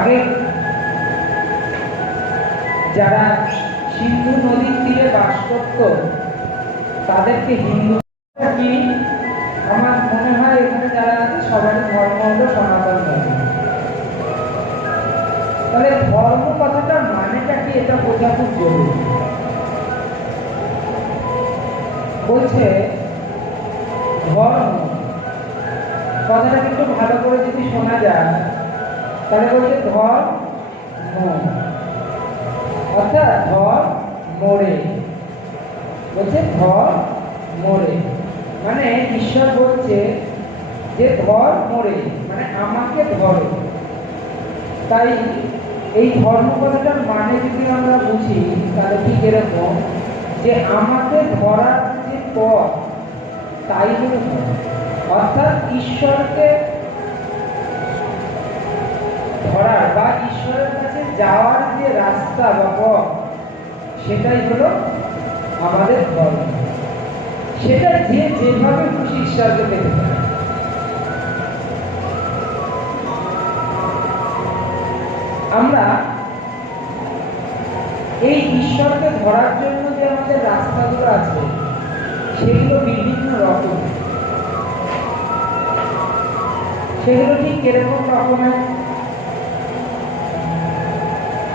আগে যারা সিন্ধু নদীর তীরে বাস করত তাদেরকে হিন্দু কি, আমার মনে হয় এখানে যারা আছে সবারই ধর্ম হলো সনাতন ধর্ম। তাহলে ধর্ম কথাটার মানেটা কি, এটা বোঝা খুব জরুরি। বলছে ধর্ম কথাটা কিন্তু ভালো করে যদি শোনা যায় তাহলে বলছে ধর্ম, অর্থাৎ ধর মোড়ে, বলছে ধর মোড়ে, মানে ঈশ্বর বলছে যে ধর মোড়ে মানে আমাকে ধরো। তাই এই ধর্ম কথাটার মানে যদি আমরা বুঝি তাহলে ঠিক এরকম যে আমাকে ধরার যে পথ তাই হলো ধর্ম, অর্থাৎ ঈশ্বরকে ধরার বা ঈশ্বরের কাছে যাওয়ার যে রাস্তা বা পথ সেটাই হলো আমাদের ধর্ম। সেটা যে যেভাবে খুশি ঈশ্বরকে পেতে পারে। আমরা এই ঈশ্বরকে ধরার জন্য যে আমাদের রাস্তাগুলো আছে সেগুলো বিভিন্ন রকম। সেগুলো ঠিক কিরকম রকমের,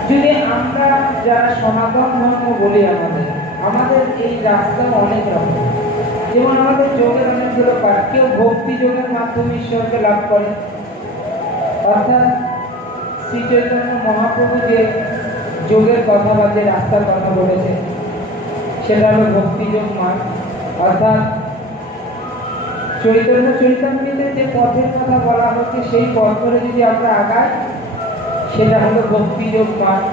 যদি আমরা যারা সনাতন ধর্ম বলি আমাদের এই রাস্তা অনেক রকম। যেমন আমাদের যোগের অনেকগুলো পাঠ, কেউ ভক্তি যোগের মাধ্যমে ঈশ্বরকে লাভ করে, অর্থাৎ শ্রী চৈতন্য মহাপ্রভু যে যোগের কথা বা যে রাস্তার কথা বলেছে সেটা হলো ভক্তি যোগ মার্গ। অর্থাৎ চৈতন্য চৈতন্যতে যে পথের কথা বলা হচ্ছে সেই পথ ধরে যদি আমরা আগাই সেটা হলো ভক্তি যোগ মার্গ।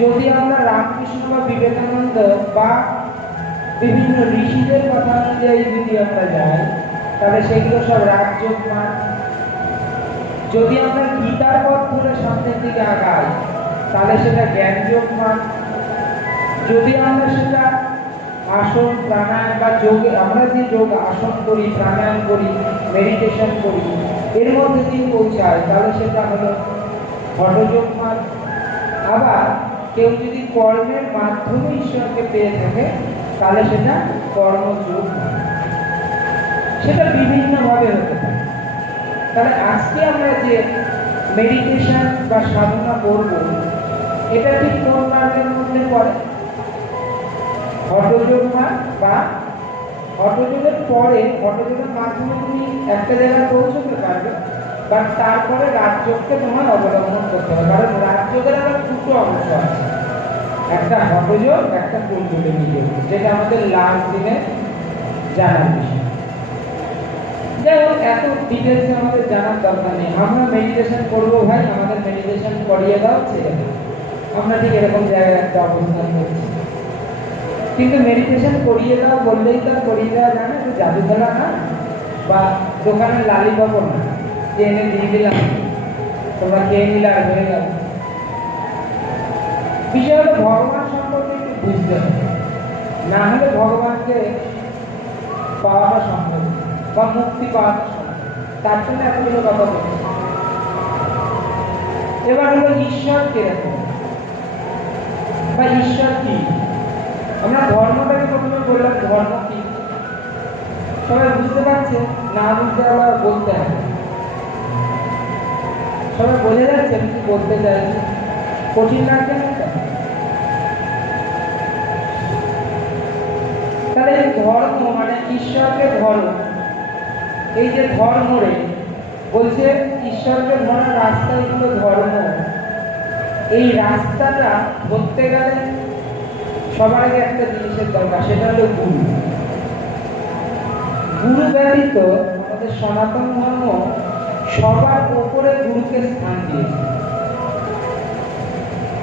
যদি আমরা রামকৃষ্ণ বা বিবেকানন্দ বা বিভিন্ন ঋষিদের কথা অনুযায়ী যদি আমরা যাই তাহলে সেগুলো সব রাজযোগ মার্গ। যদি আমরা গীতার পথ ধরে সামনের দিকে আগাই তাহলে সেটা জ্ঞানযোগ মার্গ। যদি আমরা সেটা আসন প্রাণায়াম বা যোগে আমরা যে যোগ আসন করি, প্রাণায়াম করি, মেডিটেশন করি এর মধ্যে দিয়ে পৌঁছায় তাহলে সেটা হলো হঠযোগ মার্গ। আবার কেউ যদি কর্মের মাধ্যমে ঈশ্বরকে পেয়ে থাকে তাহলে সেটা কর্মযোগ, সেটা বিভিন্নভাবে হতে পারে। তাহলে আজকে আমরা যে মেডিটেশন বা সাধনা করব এটা ঠিক কোন মার্গের মধ্যে পড়ে? হঠযোগ মার্গ বা হঠযোগের পরে, হঠযোগের মাধ্যমে তুমি একটা জায়গায় পৌঁছতে পারবে, বাট তারপরে রাজযোগকে তোমার অবলম্বন করতে হবে। কারণ রাজযোগের আবার দুটো অংশ আছে, একটা হঠযোগ, একটা কুণ্ডলিনী যোগ, যেটা আমাদের লাস্ট দিনে জানার বিষয়। যাই হোক, এত ডিটেলসে আমাদের জানার দরকার নেই। আমরা মেডিটেশন করবো ভাই, আমাদের মেডিটেশন করিয়ে দাও, ছেড়ে দাও। আমরা ঠিক এরকম জায়গায় একটা অবস্থান করছি, কিন্তু মেডিটেশন করিয়ে দাও বললেই তো করিয়ে দেওয়া যায় না। তো জাদু খেলা না বা দোকানের লালি পাবো না যে এনে দিয়ে দিলাম তোমরা খেয়ে নিলে আর হয়ে গেল। বিষয় হলো ভগবান সম্পর্কে একটু বুঝতে হবে, না হলে ভগবানকে পাওয়াটা সম্ভব বা মুক্তি পাওয়াটা সম্ভব। তার জন্য এতগুলো কথা বলছি। এবার হলো ঈশ্বর কিরকম বা ঈশ্বর কি। আমরা ধর্মটাকে প্রথমে বললাম, ধর্ম কি সবাই বুঝতে পারছে? না বুঝতে আবার বলতে হবে। সবাই বোঝা যাচ্ছে আমি কি বলতে চাইছি? কঠিন লাগছে না? তাহলে ধর্ম মানে ঈশ্বরকে ধর্ম, এই যে ধর্মরে বলছে ঈশ্বরকে ধরার রাস্তাই হলো ধর্ম। এই রাস্তাটা ধরতে গেলে সবার আগে একটা জিনিসের দরকার, সেটা হলো গুরু। গুরু ব্যতীত আমাদের সনাতন ধর্ম সবার উপরে গুরুকে স্থান দিয়েছে।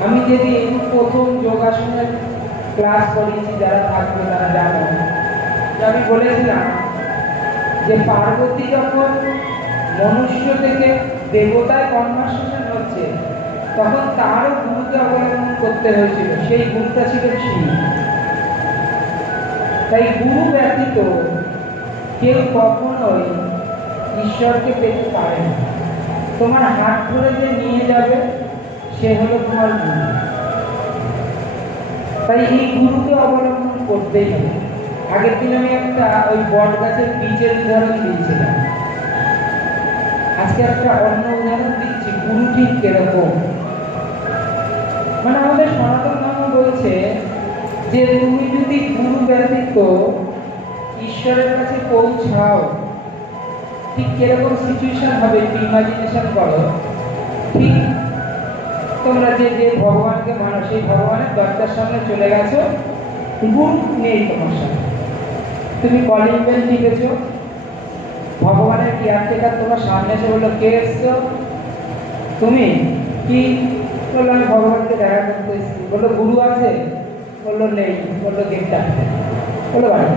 আমি যদি এই প্রথম যোগাসনের ক্লাস করিয়েছি, যারা থাকবে তারা জানো, আমি বলেছিলাম যে পার্বতী যখন মনুষ্য থেকে দেবতায় কনভার্সেশন হচ্ছে তখন তারও গুরুকে অবলম্বন করতে হয়েছিল, সেই গুরুটা ছিল শিব। তাই গুরু ব্যতীত কেউ কখনোই ঈশ্বরকে পেতে পারে না। তোমার হাত ধরে যে নিয়ে যাবে সে হলো তোমার গুরু। তাই এই গুরুকে অবলম্বন করতেই হবে। আগের দিন আমি একটা ওই বট গাছের বীজের উদাহরণ দিয়েছিলাম, আজকে একটা অন্য উদাহরণ দিচ্ছি। গুরু ঠিক কিরকম, মানে আমাদের সনাতন ধর্ম বলছে যে তুমি যদি গুরু ব্যতীত ঈশ্বরের কাছে পৌঁছাও, ঠিক কিরকম সিচুয়েশন হবে একটু ইমাজিনেশন করো। ঠিক তোমরা যে যে ভগবানকে মানো সেই ভগবানের দরজার সামনে চলে গেছো, গুরু নেই তোমার সাথে, তুমি কলিং বেল টিপেছো, ভগবানের কেয়ারটেকার তোমার সামনে এসে বললো কে এসছো, তুমি কি বললো আমি ভগবানকে দেখা করতে এসেছি। বললো গুরু আছে, বললো নেই, বললো গেটটা, বললো বাড়ি।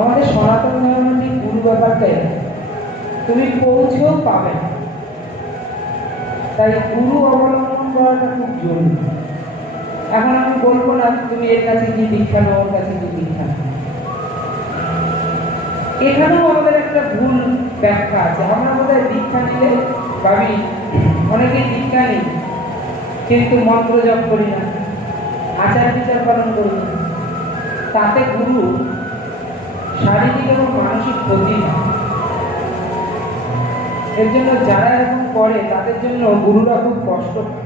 আমাদের সনাতন ধর্মের যে গুরু ব্যাপারটাই তুমি পৌঁছেও পাবে না, তাই গুরু অবলম্বন করাটা খুব জরুরি। এখন আমি বলবো না তুমি এর কাছে কি দীক্ষা নাও, ওর কাছে কি দীক্ষা নাও। এখানেও আমাদের একটা ভুল ব্যাখ্যা আছে। আমরা আমাদের দীক্ষা নিলে ভাবি অনেকে দীক্ষা নিই কিন্তু মন্ত্র জপ করি না, আচার বিচার পালন করি না, তাতে গুরু শারীরিক এবং মানসিক ক্ষতি না। এর জন্য যারা এরকম করে তাদের জন্য গুরুরা খুব কষ্ট পায়।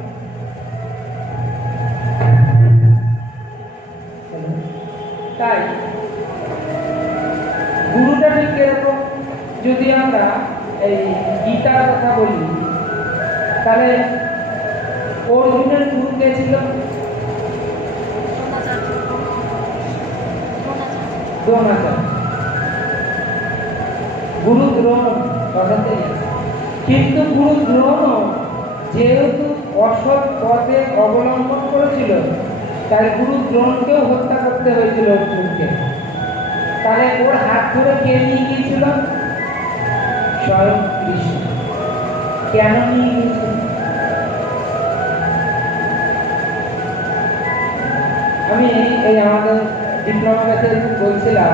তাই গুরুটা ঠিক এরকম, যদি আমরা এই গীতার কথা বলি তাহলে অর্জুনের গুরু কে ছিল? দ্রোণাচার্য। গুরু দ্রোণ কথাতে, কিন্তু গুরু দ্রোণ যেহেতু অসৎ পথে অবলম্বন করেছিল তাই গুরু দ্রোণকেও হত্যা করতে হয়েছিল অর্জুনকে। তাহলে ওর হাত ধরে কে নিয়ে গিয়েছিল? স্বয়ং কৃষ্ণ। কেন নিয়ে গিয়েছিল? আমি এই আমাদের ডিপ্লোমা কাছে বলছিলাম,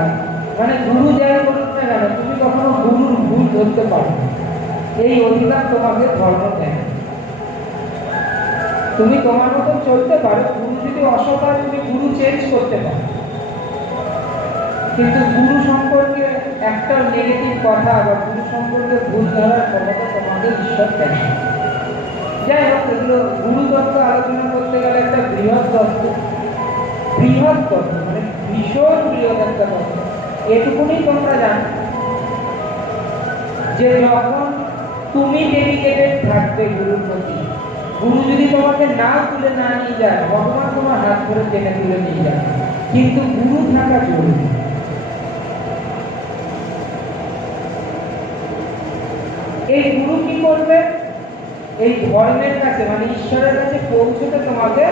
মানে গুরু যাই করুক না কেন তুমি কখনো গুরুর ভুল ধরতে পারো, এই অধিকার তোমাকে ধর্ম দেয়। তুমি তোমার মতো চলতে পারো, গুরু যদি অসৎ হয় তুমি গুরু চেঞ্জ করতে পারো, কিন্তু গুরু সম্পর্কে একটা নেগেটিভ কথা বা গুরু সম্পর্কে ভুল ধরার ক্ষমতা তোমাকে ঈশ্বর দেয়। যাই হোক, এগুলো গুরু তত্ত্ব আলোচনা করতে গেলে একটা বৃহৎ তত্ত্ব, মানে ভীষণ বৃহৎ একটা তত্ত্ব। এটুকুনি তোমরা জানো যে যখন তুমি ডেডিকেটেড থাকবে গুরুর প্রতি, গুরু যদি তোমাকে না তুলে না নিয়ে যায়, ভগবান তোমার হাত ধরে টেনে তুলে নিয়ে যায়, কিন্তু গুরু থাকা জরুরি। এই গুরু কি করবে? এই ধর্মের কাছে মানে ঈশ্বরের কাছে পৌঁছতে তোমাকে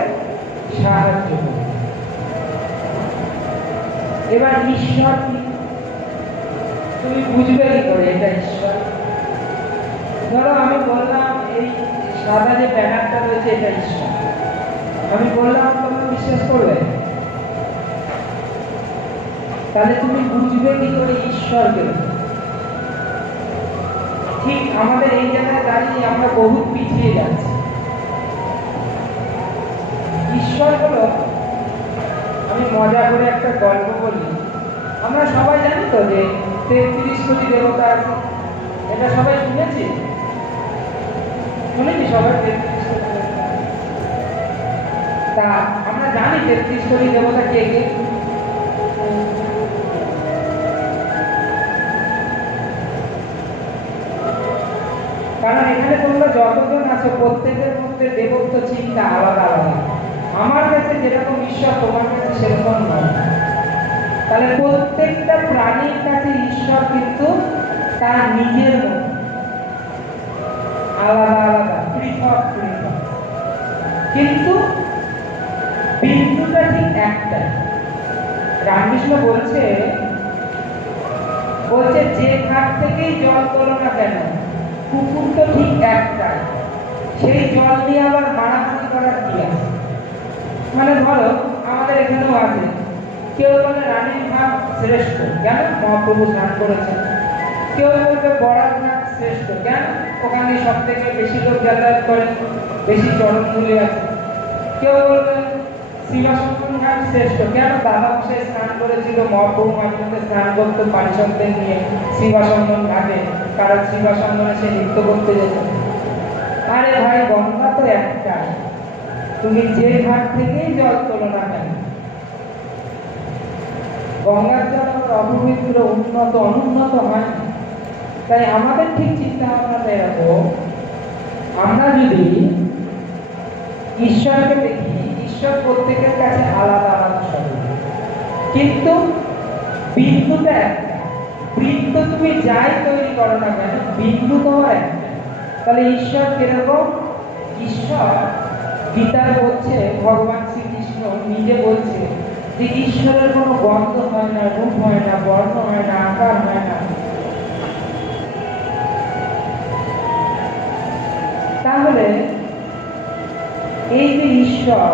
সাহায্য করবে। এবার ঈশ্বর কি তুমি বুঝবে কি করে এটা ঈশ্বর? ধরো আমি বললাম এই সাদা যে ব্যানারটা রয়েছে এটা ঈশ্বর, আমি বললাম তোমরা বিশ্বাস করবে? তাহলে তুমি বুঝবে কি করে ঈশ্বরকে? ঠিক আমাদের এই জায়গায় দাঁড়িয়ে আমরা বহু পিছিয়ে যাচ্ছি। ঈশ্বর হলো, আমি মজা করে একটা গল্প বলি। আমরা সবাই জানি তো যে 33 কোটি দেবতা আছে, এটা সবাই শুনেছি? শুনেছি সবাই 33 কোটি দেবতা। তা আমরা জানি 33 কোটি দেবতা কে কে? কারণ এখানে তোমরা যতজন আছো প্রত্যেকের মধ্যে দেবত্ব চিন্তা আলাদা আলাদা। আমার কাছে যেরকম ঈশ্বর তোমার কাছে সেরকম নয়। তাহলে প্রত্যেকটা প্রাণীর কাছে ঈশ্বর কিন্তু তার নিজের মতো আলাদা আলাদা, পৃথক পৃথক, কিন্তু বিন্দুটা ঠিক একটাই। রামকৃষ্ণ বলছে যে ঘাট থেকেই জল তোলো না কেন, পুকুর তো ঠিক একটাই, সেই জল নিয়ে আবার মারামারি করার কি আছে? মানে ধরো আমাদের এখানেও আছে, কেউ বলে রানীর ঘাট শ্রেষ্ঠ, কেন? মহাপ্রভু স্নান করেছেন। কেউ বলবে বড়ার ঘাট শ্রেষ্ঠ। কেন? ওখানে সব থেকে বেশি লোক যাতায়াত করে, বেশি চরণমূল্য আছে। কেউ বলবে শিবাসন্দন ঘাট শ্রেষ্ঠ। কেন? দাদা সে স্নান করেছিল, মহাপ্রভু মাঝে মধ্যে স্নান করতো পারিষদদের নিয়ে শিবাসন্দন ঘাটে, কারণ শিবাসন্দনে সে নৃত্য করতে যেত। আরে ভাই, গঙ্গা তো একটা, তুমি যে ঘাট থেকেই জল তোলো না কেন, গঙ্গার জল অপবিত্র, উন্নত অনুন্নত হয় না। তাই আমাদের ঠিক চিন্তা ভাবনাটা এরকম, আমরা যদি ঈশ্বরকে দেখি, ঈশ্বর প্রত্যেকের কাছে আলাদা আলাদা স্বরূপ, কিন্তু বিন্দুটা একটা। বৃত্ত তুমি যাই তৈরি করো না কেন, বিন্দু তোমার একটা। তাহলে ঈশ্বর কিরকম? ঈশ্বর গীতার বলছে, ভগবান শ্রীকৃষ্ণ নিজে বলছে যে ঈশ্বরের কোনো গন্ধ হয় না, রূপ হয় না, বর্ণ হয় না, আকার হয় না। তাহলে এই যে ঈশ্বর,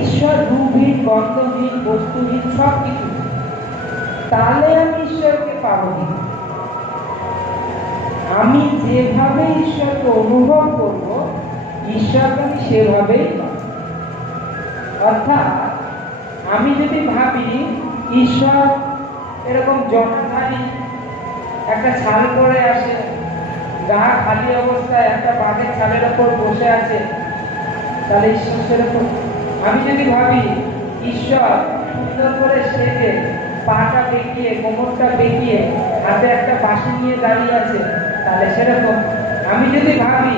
ঈশ্বর রূপহীন, গন্ধহীন, বস্তুহীন, সব কিছু, তাহলে আমি ঈশ্বরকে পাবো কি? আমি যেভাবে ঈশ্বরকে অনুভব করব, ঈশ্বরকে আমি সেভাবেই পাবো। অর্থাৎ আমি যদি ভাবি ঈশ্বর এরকম জটাধারী, একটা ছাল পরে আসে, গা খালি অবস্থায় একটা বাঘের ছালের ওপর বসে আছে, তাহলে ঈশ্বর সেরকম। আমি যদি ভাবি ঈশ্বর সুন্দর করে সেজে, পাটা বেঁকিয়ে, কোমরটা বেঁকিয়ে, হাতে একটা বাঁশি নিয়ে দাঁড়িয়ে আছে, তাহলে সেরকম। আমি যদি ভাবি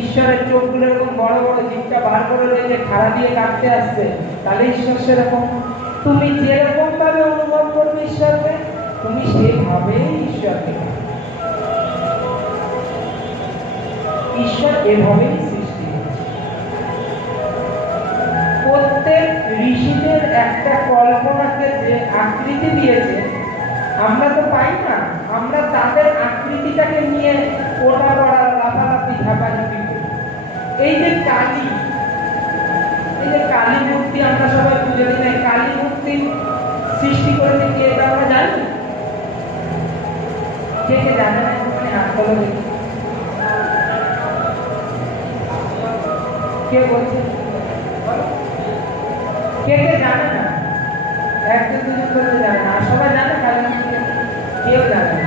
ঈশ্বরের চোখগুলো এরকম বড় বড়, জিভটা বার করে রয়েছে, খাড়া দিয়ে কাটতে আসছে, তাহলে ঈশ্বর সেরকম। তুমি যেরকম ভাবে অনুভব করবে ঈশ্বরকে, তুমি সেভাবেই ঈশ্বরকে পাবে। ঈশ্বর এভাবেই সৃষ্টি হয়েছে। প্রত্যেক ঋষিদের একটা কল্পনাকে যে আকৃতি দিয়েছে, আমরা তো পাই না, আমরা তাদের আকৃতিটাকে নিয়ে ওটা পড়া, লাফালাফি, ঝাঁপাঝাঁপি করি। এই যে কালী, এই যে কালী মূর্তি আমরা সবাই পুজো দিই না, কালী মূর্তি সৃষ্টি করেছে কে, এটা আমরা জানি? কে কে জানে না? হাত তোলো দেখি। কে বলছে? কে কে জানে না? একজন দুজন বলতে জানে না, সবাই জানে কালী মূর্তি? কেউ জানে না।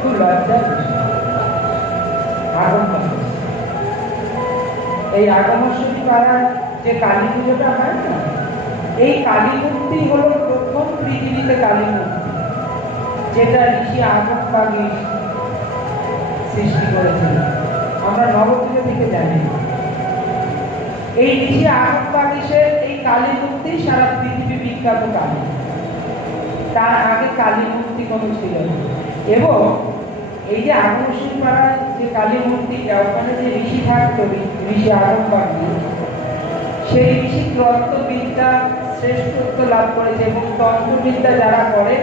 খুব লজ্জা। এই আগমশ্বরী পাড়ার যে কালী পুজোটা হয় না, এই কালী মূর্তি হলো প্রথম পৃথিবীতে কালী মূর্তি, যেটা ঋষি আগমবাগীশ সৃষ্টি করেছিল। আমরা নবপুজো থেকে জানি এই ঋষি আগমবাগীশের এই কালী মূর্তি সারা পৃথিবী বিখ্যাত কালী। তার আগে কালী মূর্তি কোনো ছিল না। এবং এই যে আগমশ্বরী পাড়ার যে কালী মূর্তিটা, ওখানে যে ঋষি থাকতো, ঋষি আগমবাগীশ, সেই ঋষি তন্ত্রবিদ্যা শ্রেষ্ঠত্ব লাভ করেছে, এবং তন্ত্রবিদ্যা যারা করে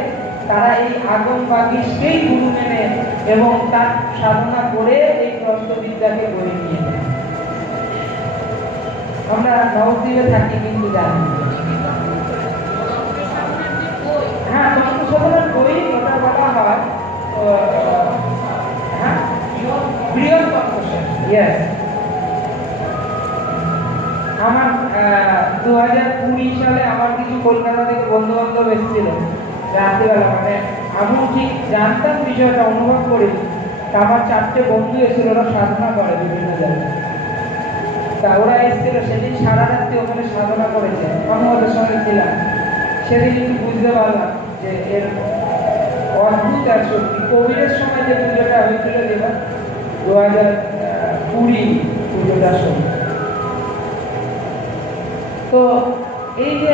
তারা এই আগমবাগীশকেই গুরু মেনে এবং তার সাধনা করে এই তন্ত্রবিদ্যাকে বয়ে নিয়ে যায়। আমরা নবদ্বীপে থাকি কিন্তু জানি হ্যাঁ, তন্ত্র সাধনার বই ওটা বলা হয়, হ্যাঁ, বৃহৎ তন্ত্রশাস্ত্র। ইয়েস। আমার 2020 সালে আমার কিছু কলকাতা থেকে বন্ধু বান্ধব এসেছিল রাত্রিবেলা, মানে আমি ঠিক জানতাম বিষয়টা, অনুভব করি। আমার 4টে বন্ধু এসেছিল, ওরা সাধনা করে বিভিন্ন জায়গায়। তা ওরা এসেছিল, সেদিন সারা রাত্রি ওখানে সাধনা করেছে, আমি ওদের সঙ্গে ছিলাম। সেদিন একটু বুঝতে পারলাম যে এর অদ্ভুত আর সত্যি। কোভিডের সময় যে পুজোটা হয়েছিল, যেটা 2020 পুজোটার সময়, তো এই যে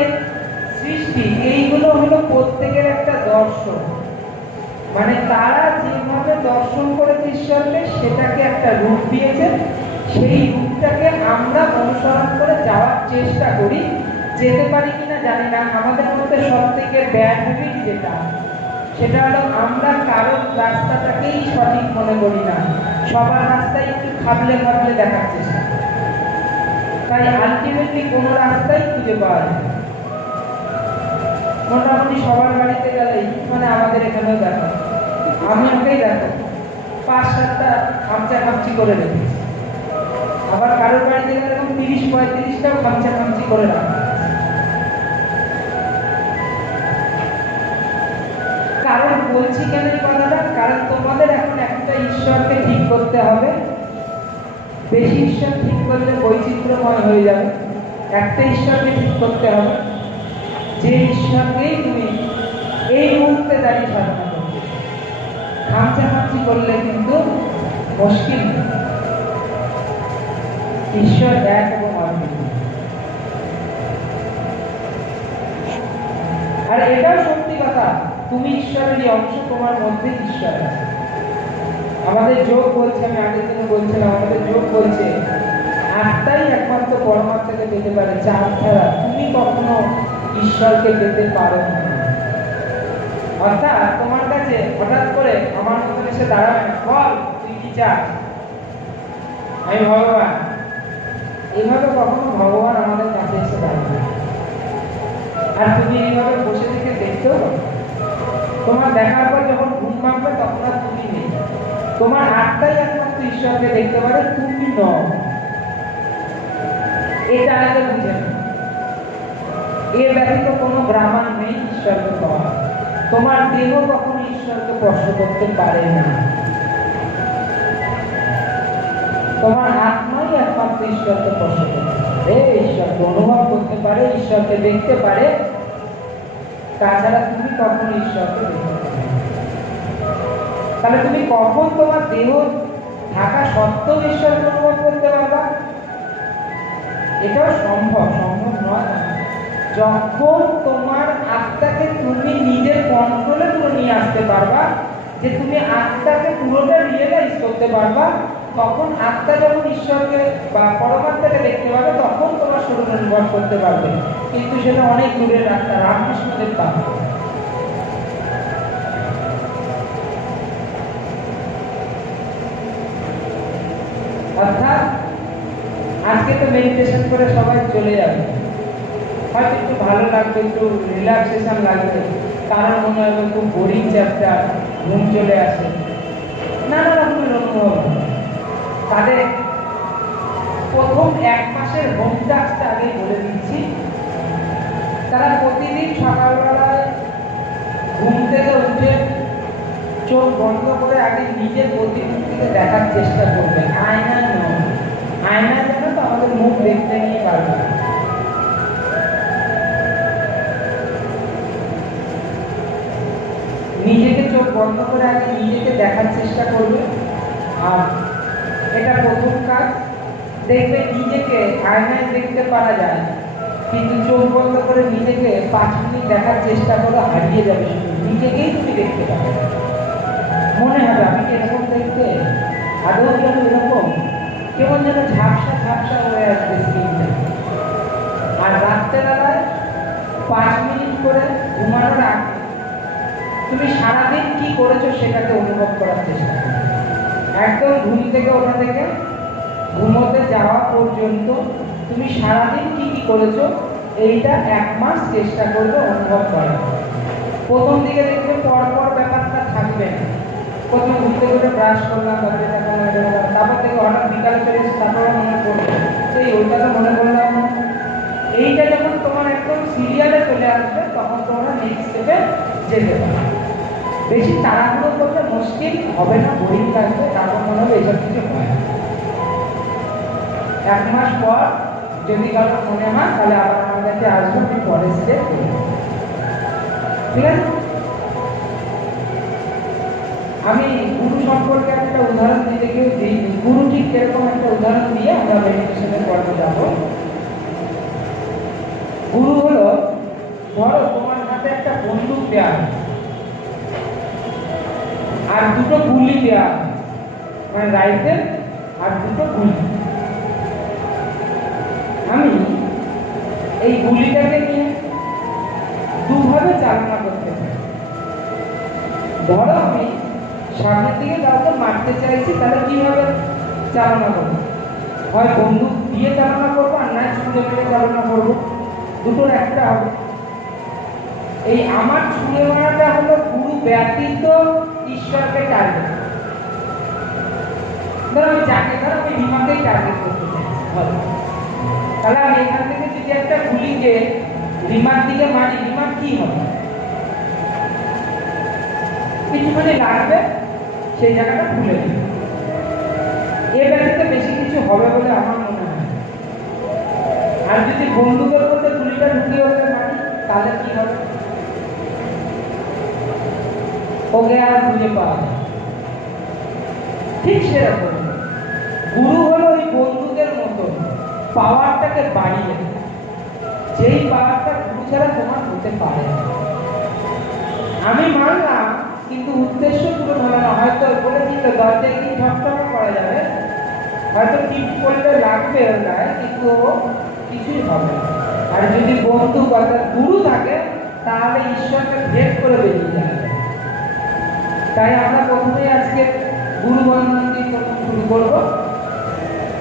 সৃষ্টি, এইগুলো হলো প্রত্যেকের একটা দর্শন। মানে তারা যেভাবে দর্শন করেছে ঈশ্বরকে, সেটাকে একটা রূপ দিয়েছে। সেই রূপটাকে আমরা অনুসরণ করে যাওয়ার চেষ্টা করি। যেতে পারি কিনা জানি না। আমাদের মধ্যে সব থেকে ব্যাড হ্যাবিট যেটা, সেটা হলো আমরা কারোর রাস্তাটাকেই সঠিক মনে করি না, সবার রাস্তায় একটু খাবলে খাবলে দেখার চেষ্টা। তাই আলটিমেটলি কোনো রাস্তাই খুঁজে পাওয়া যায়। মোটামুটি সবার বাড়িতে গেলেই, মানে আমাদের এখানেও দেখা, আমি ওকেই দেখো 5-7টা খামচা করে রেখেছি, আবার কারোর বাড়িতে এরকম 30-35টাও খামচি করে রাখা। কারণ বলছি কেন এই কথাটা, কারণ তোমাদের এখন একটা ঈশ্বরকে ঠিক করতে হবে। বেশি ঈশ্বর ঠিক করলে বৈচিত্র্যময় হয়ে যাবে। একটা ঈশ্বরকে ঠিক করতে হবে, যে ঈশ্বরকেই তুমি এই মুহূর্তে দাঁড়িয়ে সাধনা করবে। খামচি করলে কিন্তু মুশকিল। ঈশ্বর এক এবং অদ্বিতীয়। আর এটাও সত্যি কথা, তুমি ঈশ্বরেরই অংশ, তোমার মধ্যে ঈশ্বর আছে। আমাদের যোগ বলছে, আমি আগের দিনে বলছিলাম, আমাদের যোগ বলছে আত্মাই একমাত্র পরমাত্মাকে পেতে পারে, যার ছাড়া তুমি কখনো ঈশ্বরকে পেতে পারো না। অর্থাৎ তোমার কাছে হঠাৎ করে আমার মতন এসে দাঁড়াবে না, বল তুই কি চাস, আমি ভগবান। এইভাবে কখনো ভগবান আমাদের কাছে এসে দাঁড়াবে। আর তুমি এইভাবে বসে থেকে দেখতেও পারো, তোমার দেখার পর যখন ঘুম ভাঙবে তখন আর তুমি নেই। তোমার আত্মাই একমাত্র ঈশ্বরকে দেখতে পারে, তুমি নও। এটা আগে বুঝে না। এর ব্যতীত কোনো ব্রাহ্মণ নেই ঈশ্বরকে পাওয়া। তোমার দেহ কখনো ঈশ্বরকে স্পর্শ করতে পারে না। তোমার আত্মাই একমাত্র ঈশ্বরকে স্পর্শ করতে পারে, ঈশ্বরকে অনুভব করতে পারে, ঈশ্বরকে দেখতে পারে। তাছাড়া তুমি কখনো ঈশ্বরকে দেখতে পারবে না। তাহলে তুমি কখন তোমার দেহ থাকা সত্ত্বেও ঈশ্বরকে অনুভব করতে পারবা? এটাও সম্ভব নয়। যখন তোমার আত্মাকে তুমি নিজের কন্ট্রোলে পুরো নিয়ে আসতে পারবা, যে তুমি আত্মাকে পুরোটা রিয়েলাইজ করতে পারবা, তখন আত্মা যখন ঈশ্বরকে বা পরমাত্মাকে দেখতে পাবে, তখন তোমার শরীর অনুভব করতে পারবে। কিন্তু সেটা অনেক দূরের রাস্তা, রামকৃষ্ণদেব তা। অর্থাৎ আজকে তো মেডিটেশন করে সবাই চলে যাবে, হয়তো একটু ভালো লাগবে, একটু রিল্যাক্সেশন লাগবে, কারণ মনে হবে খুব বোরিং চ্যাপ্টার, ঘুম চলে আসে, নানা রকমের অনুভব। তাদের প্রথম 1 মাসের হোম টাস্কটা আগে বলে দিচ্ছি। তারা প্রতিদিন সকালবেলায় ঘুম থেকে উঠে চোখ বন্ধ করে আগে নিজের প্রতিমূর্তিকে দেখার চেষ্টা করবে। আয়নায় নয়, আয়নায় যেন তো আমাদের মুখ দেখতে নিয়ে পারবে। নিজেকে চোখ বন্ধ করে আগে নিজেকে দেখার চেষ্টা করবে। আর এটা প্রথম কাজ। দেখবে নিজেকে আয়নায় দেখতে পারা যায়, কিন্তু চোখ বন্ধ করে নিজেকে 5 মিনিট দেখার চেষ্টা করো, হারিয়ে যাবে। নিজেকেই তুমি দেখতে পাবে, মনে হবে আমি কি এরকম দেখতে, আদৌ কি আমি এরকম, কেমন যেন ঝাপসা হয়ে আসবে স্ক্রিনটা। আর রাত্রেবেলায় 5 মিনিট করে ঘুমানোর আগে তুমি সারাদিন কি করেছো সেটাকে অনুভব করার চেষ্টা করো। একদম ঘুম থেকে ওঠা থেকে ঘুমোতে যাওয়া পর্যন্ত তুমি সারাদিন কি করেছো, এইটা 1 মাস চেষ্টা করবে অনুভব করা। প্রথম দিকে দেখবে পরপর ব্যাপারটা থাকবে না। প্রথমে ঘুম থেকে উঠে ব্রাশ করলাম, তারপর থেকে হঠাৎ বিকালে চলে এসে তারপরে মনে পড়লো এই ওইটা তো মনে করলাম। এইটা যখন তোমার একদম সিরিয়ালে চলে আসবে, তখন তোমরা নেক্সট স্টেপে যেতে পারো। বেশি তাড়াহুড়ো করলে মুশকিল হবে না, বোরিং লাগবে, তারপর মনে হবে এইসব কিছু হয়। 1 মাস পর যদি কারো মনে হয়, তাহলে আবার আমার কাছে আসবে, আমি পরের স্টেপ করবো। ঠিক আছে? আমি গুরু সম্পর্কে একটা উদাহরণ দিতে কেউ দিইনি। গুরু ঠিক এরকম একটা উদাহরণ দিয়ে আমরা মেডিটেশনের পর্বে যাব। গুরু হলো, ধরো তোমার হাতে একটা বন্দুক দেওয়া আর 2টো গুলি দেওয়া, মানে রাইফেল আর 2টো গুলি। আমি এই গুলিটাকে নিয়ে দুভাবে চালনা করতে পারি। ধরো আমি সামনের দিকে কাউকে মারতে চাইছি, তাহলে কিভাবে চালনা করবো? হয় বন্দুক দিয়ে চালনা করবো, আর নয় ছুঁড়ে মেরে চালনা করবো, দুটোর একটা হবে। এই আমার ছুঁড়ে মারাটা হলো গুরু ব্যতীত ঈশ্বরকে টার্গেট, ধরো আমি রিমাকেই টার্গেট করতে চাইছি, তাহলে আমি এখান থেকে যদি একটা গুলিকে রিমার দিকে মারি, রিমার কি হবে? কিছুখানি লাগবে, সেই জায়গাটা খুলে দেবে। এ ব্যতীত বেশি কিছু হবে বলে আমার মনে হয়। আর যদি বন্দুকের মধ্যে গুলিটা ঢুকিয়ে ওকে মারি, তাহলে কি হবে? ওকে আর খুঁজে পাওয়া যায়। ঠিক সেরকম গুরু হলো ওই বন্দুকের মতো, পাওয়ারটাকে বাড়িয়ে, যেই পাওয়ারটা গুরু ছাড়া তোমার হতে পারে না। আমি মানলাম, কিন্তু উদ্দেশ্য পূরণ হবে না। হয়তো বলেছি তো দরজা একদিন ঠকঠকা করা যাবে, হয়তো টিপ করলে লাগবে ওর গায়ে, কিন্তু ও কিছুই হবে না। আর যদি বন্দুক অর্থাৎ গুরু থাকে, তাহলে ঈশ্বরকে ভেদ করে বেরিয়ে যাবে। তাই আমরা প্রথমে আজকে গুরু বন্ধন দিয়ে শুরু করবো।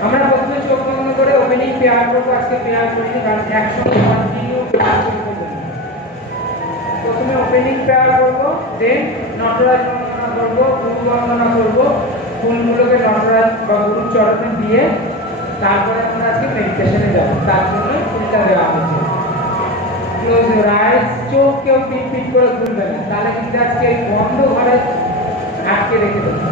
আমরা প্রথমে চোখ বন্ধ করে ওপেনিং পেয়ার করবো। আজকে পেয়ার করি, কারণ একসঙ্গে কন্টিনিউ পেয়ার করবো। প্রথমে ওপেনিং পেয়ার করবো, দেন নটরাজ বন্দনা করবো, গুরু বন্দনা করবো, ফুলগুলোকে নটরাজ বা গুরুর চরণে দিয়ে তারপরে আমরা আজকে মেডিটেশনে যাবো। তার জন্য ফুলটা দেওয়া হয়েছে। ক্লোজ ইউর আইজ, চোখ কেউ পিট পিট করে খুলবে না, তাহলে কিন্তু আজকে এই বন্ধ ঘরে আটকে রেখে দেবো।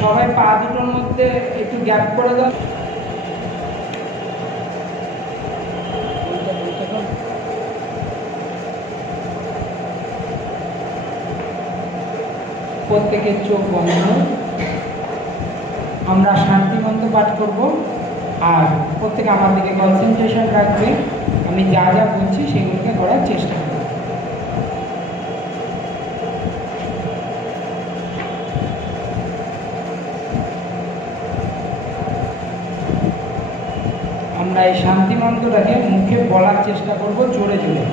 সবাই পা দুটোর মধ্যে একটু গ্যাপ করে দাও। প্রত্যেকের চোখ বন্ধ। আমরা শান্তি মন্ত্র পাঠ করব, আর প্রত্যেকে আমার দিকে কনসেন্ট্রেশন রাখবে। আমি যা যা বলছি সেগুলোকে করার চেষ্টা করব। আমরা এই শান্তি মন্ত্রটাকে মুখে বলার চেষ্টা করব, জোরে জোরে।